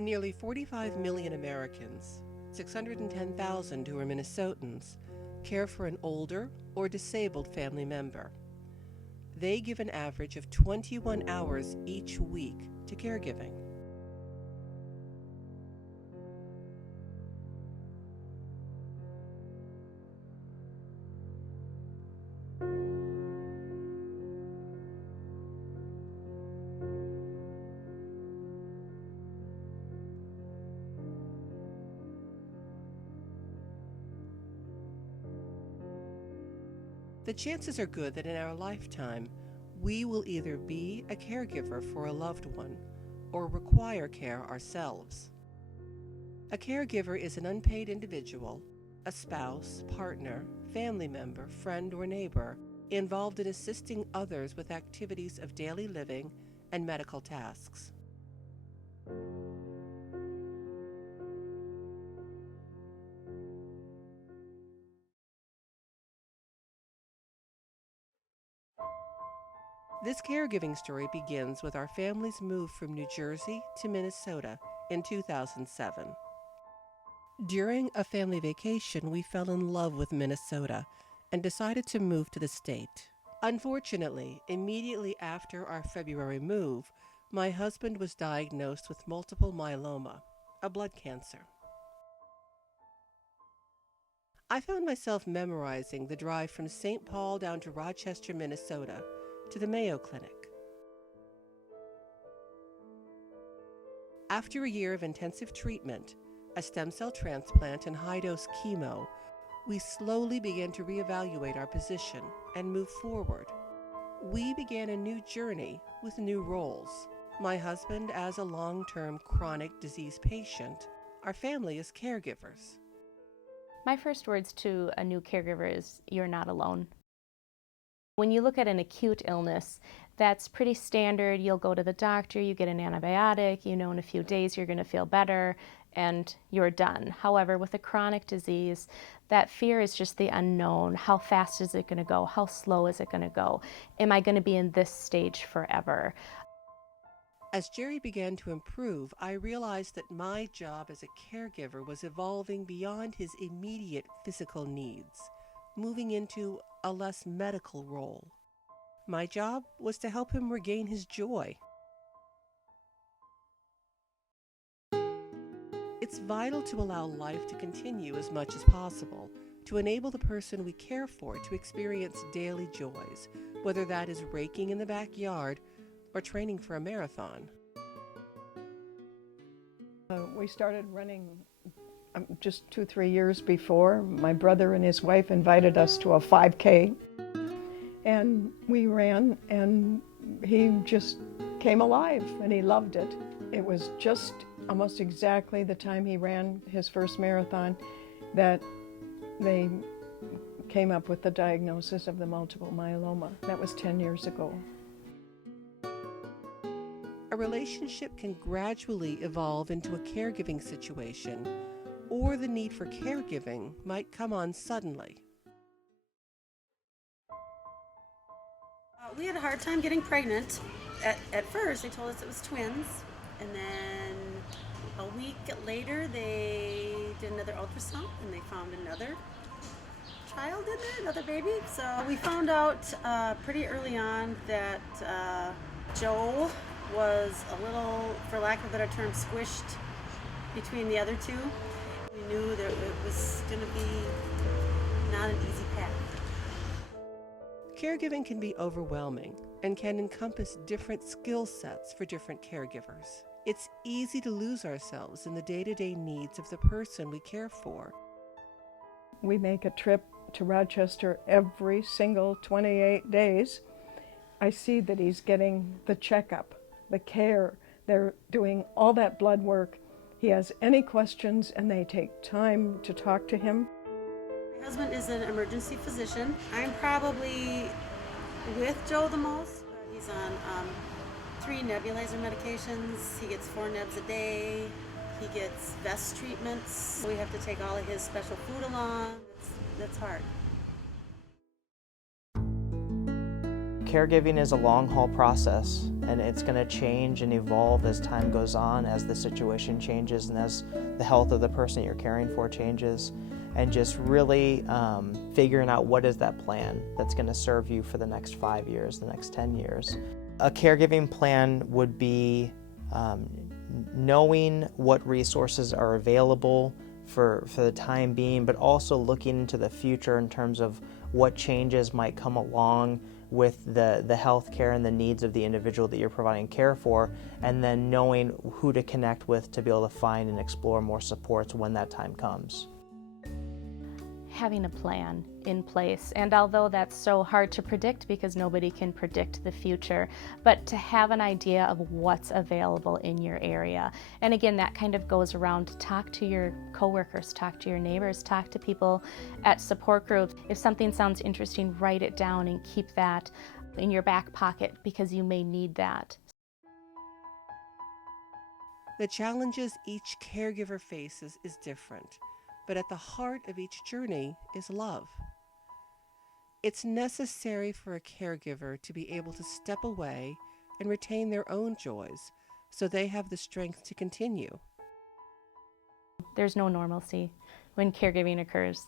Nearly 45 million Americans, 610,000 who are Minnesotans, care for an older or disabled family member. They give an average of 21 hours each week to caregiving. The chances are good that in our lifetime, we will either be a caregiver for a loved one or require care ourselves. A caregiver is an unpaid individual, a spouse, partner, family member, friend, or neighbor involved in assisting others with activities of daily living and medical tasks. This caregiving story begins with our family's move from New Jersey to Minnesota in 2007. During a family vacation, we fell in love with Minnesota and decided to move to the state. Unfortunately, immediately after our February move, my husband was diagnosed with multiple myeloma, a blood cancer. I found myself memorizing the drive from St. Paul down to Rochester, Minnesota, to the Mayo Clinic. After a year of intensive treatment, a stem cell transplant, and high-dose chemo, we slowly began to reevaluate our position and move forward. We began a new journey with new roles. My husband as a long-term chronic disease patient, our family as caregivers. My first words to a new caregiver is, "You're not alone." When you look at an acute illness, that's pretty standard. You'll go to the doctor, you get an antibiotic, in a few days you're going to feel better, and you're done. However, with a chronic disease, that fear is just the unknown. How fast is it going to go? How slow is it going to go? Am I going to be in this stage forever? As Jerry began to improve, I realized that my job as a caregiver was evolving beyond his immediate physical needs, moving into a less medical role. My job was to help him regain his joy. It's vital to allow life to continue as much as possible, to enable the person we care for to experience daily joys, whether that is raking in the backyard or training for a marathon. We started running just 2-3 years before. My brother and his wife invited us to a 5K, and we ran, and he just came alive, and he loved it. It was just almost exactly the time he ran his first marathon that they came up with the diagnosis of the multiple myeloma. That was 10 years ago. A relationship can gradually evolve into a caregiving situation, or the need for caregiving might come on suddenly. We had a hard time getting pregnant. At first, they told us it was twins, and then a week later, they did another ultrasound, and they found another child in there, another baby. So we found out pretty early on that Joe was a little, for lack of a better term, squished between the other two. We knew that it was going to be not an easy path. Caregiving can be overwhelming and can encompass different skill sets for different caregivers. It's easy to lose ourselves in the day-to-day needs of the person we care for. We make a trip to Rochester every single 28 days. I see that he's getting the checkup, the care. They're doing all that blood work. He has any questions, and they take time to talk to him. My husband is an emergency physician. I'm probably with Joe the most. He's on 3 nebulizer medications. He gets 4 nebs a day. He gets vest treatments. We have to take all of his special food along. That's hard. Caregiving is a long-haul process, and it's going to change and evolve as time goes on, as the situation changes and as the health of the person you're caring for changes, and just really figuring out what is that plan that's going to serve you for the next 5 years, the next 10 years. A caregiving plan would be knowing what resources are available for the time being, but also looking into the future in terms of what changes might come along with the health care and the needs of the individual that you're providing care for, and then knowing who to connect with to be able to find and explore more supports when that time comes. Having a plan in place, and although that's so hard to predict because nobody can predict the future, but to have an idea of what's available in your area. And again, that kind of goes around to talk to your coworkers, talk to your neighbors, talk to people at support groups. If something sounds interesting, write it down and keep that in your back pocket because you may need that. The challenges each caregiver faces is different, but at the heart of each journey is love. It's necessary for a caregiver to be able to step away and retain their own joys so they have the strength to continue. There's no normalcy when caregiving occurs,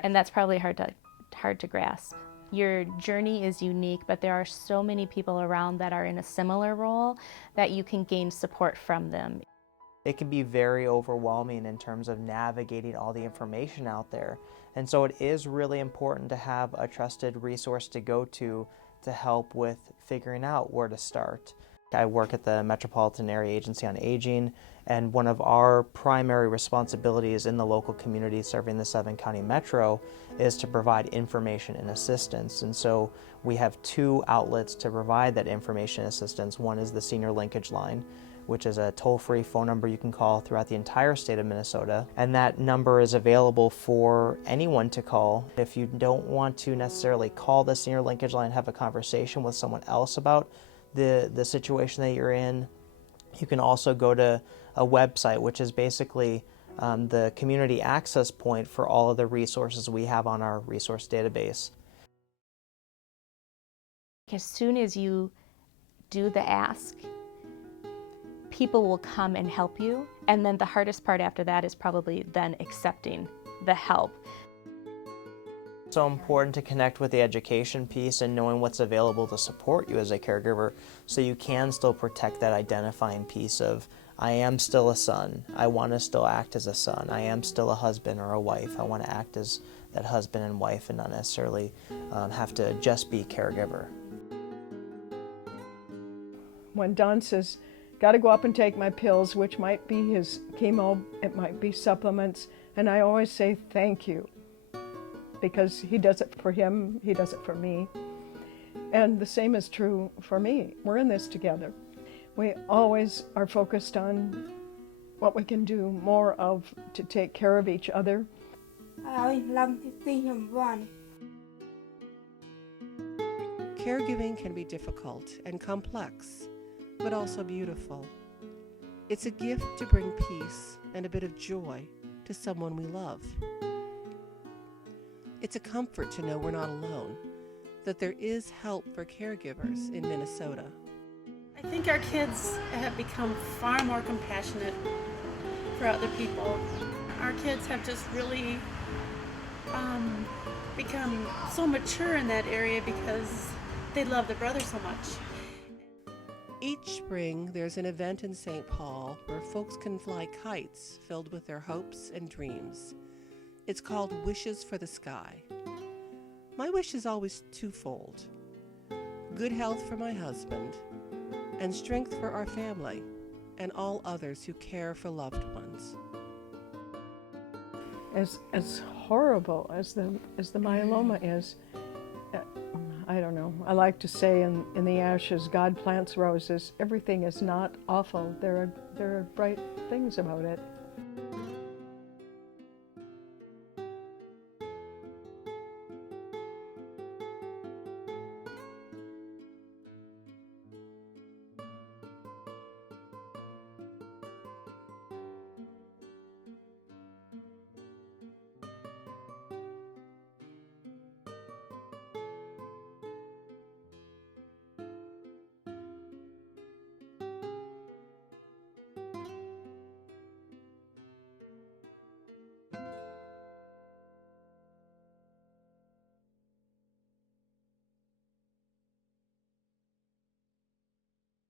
and that's probably hard to grasp. Your journey is unique, but there are so many people around that are in a similar role that you can gain support from them. It can be very overwhelming in terms of navigating all the information out there. And so it is really important to have a trusted resource to go to help with figuring out where to start. I work at the Metropolitan Area Agency on Aging, and one of our primary responsibilities in the local community serving the 7-county metro is to provide information and assistance. And so we have 2 outlets to provide that information and assistance. One is the Senior Linkage Line, which is a toll-free phone number you can call throughout the entire state of Minnesota. And that number is available for anyone to call. If you don't want to necessarily call the Senior Linkage Line, have a conversation with someone else about the situation that you're in, you can also go to a website, which is basically the community access point for all of the resources we have on our resource database. As soon as you do the ask, people will come and help you, and then the hardest part after that is probably then accepting the help. It's so important to connect with the education piece and knowing what's available to support you as a caregiver so you can still protect that identifying piece of, I am still a son, I want to still act as a son, I am still a husband or a wife, I want to act as that husband and wife and not necessarily have to just be caregiver. When Don says, got to go up and take my pills, which might be his chemo, it might be supplements, and I always say thank you, because he does it for him, he does it for me. And the same is true for me. We're in this together. We always are focused on what we can do more of to take care of each other. Caregiving can be difficult and complex, but also beautiful. It's a gift to bring peace and a bit of joy to someone we love. It's a comfort to know we're not alone, that there is help for caregivers in Minnesota. I think our kids have become far more compassionate for other people. Our kids have just really become so mature in that area because they love their brother so much. Each spring, there's an event in St. Paul where folks can fly kites filled with their hopes and dreams. It's called Wishes for the Sky. My wish is always twofold: good health for my husband, and strength for our family and all others who care for loved ones. As horrible as the myeloma is, I don't know, I like to say in the ashes, God plants roses. Everything is not awful. There are bright things about it.